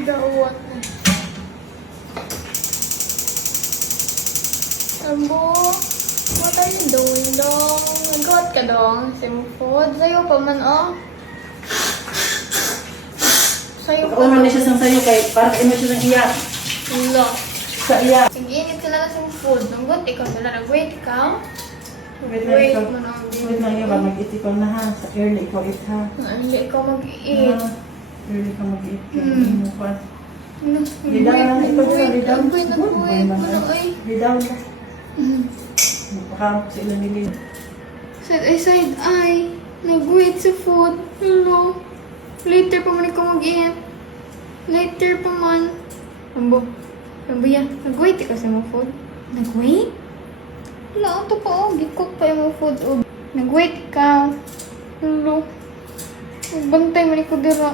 Dawat na. Ambo, what are you doing dong? Nagawat ka dong? Sim food? Sa'yo pa man oh. Sa'yo pa Una na siya sang sayo kay para imo siya sang iya. Lo. Sa iya. Sige, init ka na sim food. Nanggot, ikaw sila nag-wait ka. Wait Wait lang mo ikaw. na. Wait lang iya ba mag-itikaw na ha. Sa early ikaw it ha. Hindi ikaw mag-eat. Early ka mag-eat. Hmm. Mo pa. Lidaw na ikaw sa wait. lidaw. Agoy, nag-wait mo na ay. Lidaw na. Magpakamok sila nili. Side ay side ay. Nag-wait sa food. Hello. Later pa man ikaw mag-eat. Later pa man. Ambo. Ambo yan. Nag-wait ikaw sa mga food. Nag-wait? Wala, ito pa oh. Gikok pa yung mga food. Nag-wait ikaw. Hello. Magbantay man ikaw dira.